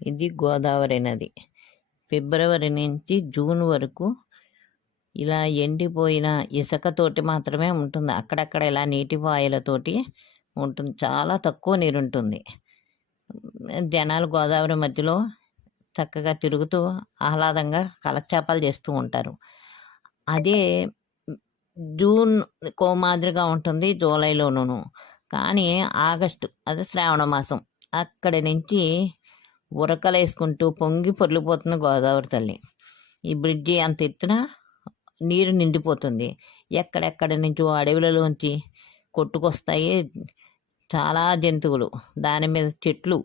ఇది గోదావరి నది. ఫిబ్రవరి నుంచి జూన్ వరకు ఇలా ఎండిపోయిన ఇసుకతోటి మాత్రమే ఉంటుంది. అక్కడక్కడ ఇలా నీటి పాయలతోటి ఉంటుంది. చాలా తక్కువ నీరుంటుంది. జనాలు గోదావరి మధ్యలో చక్కగా తిరుగుతూ ఆహ్లాదంగా కాలక్షేపాలు చేస్తూ ఉంటారు. అదే జూన్ మాదిరిగా ఉంటుంది జూలైలోనూ. కానీ ఆగస్టు అది శ్రావణ మాసం అక్కడి నుంచి ఉరకలేసుకుంటూ పొంగి పొర్లిపోతుంది గోదావరి తల్లి. ఈ బ్రిడ్జి అంత ఎత్తున నీరు నిండిపోతుంది. ఎక్కడెక్కడి నుంచో అడవులలోంచి కొట్టుకొస్తాయి చాలా జంతువులు. దాని మీద చెట్లు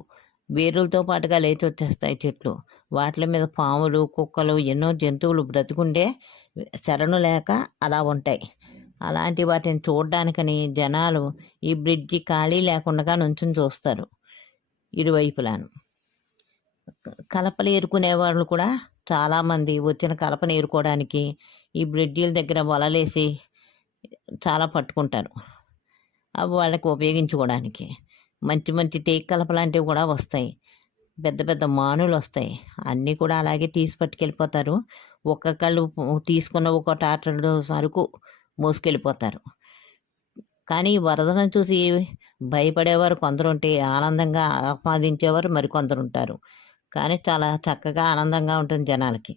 వేరులతో పాటుగా లేచి వచ్చేస్తాయి చెట్లు. వాటి మీద పాములు, కుక్కలు, ఎన్నో జంతువులు బ్రతికుండే శరణు లేక అలా ఉంటాయి. అలాంటి వాటిని చూడడానికని జనాలు ఈ బ్రిడ్జి ఖాళీ లేకుండా నుంచుని చూస్తారు ఇరువైపులాను. కలపలు ఏరుకునే వాళ్ళు కూడా చాలామంది వచ్చిన కలపను ఏరుకోవడానికి ఈ బ్రిడ్జిల దగ్గర వలలేసి చాలా పట్టుకుంటారు. అవి వాళ్ళకి ఉపయోగించుకోవడానికి. మంచి మంచి టేక్ కలప లాంటివి కూడా వస్తాయి. పెద్ద పెద్ద మానులు వస్తాయి. అన్నీ కూడా అలాగే తీసి పట్టుకెళ్ళిపోతారు. ఒక్కొక్కళ్ళు తీసుకున్న ఒక టాటర్లు సరుకు మోసుకెళ్ళిపోతారు. కానీ వరదలను చూసి భయపడేవారు కొందరు ఉంటే ఆనందంగా ఆస్వాదించేవారు మరికొందరు ఉంటారు. కానీ చాలా చక్కగా ఆనందంగా ఉంటుంది జనాలకి.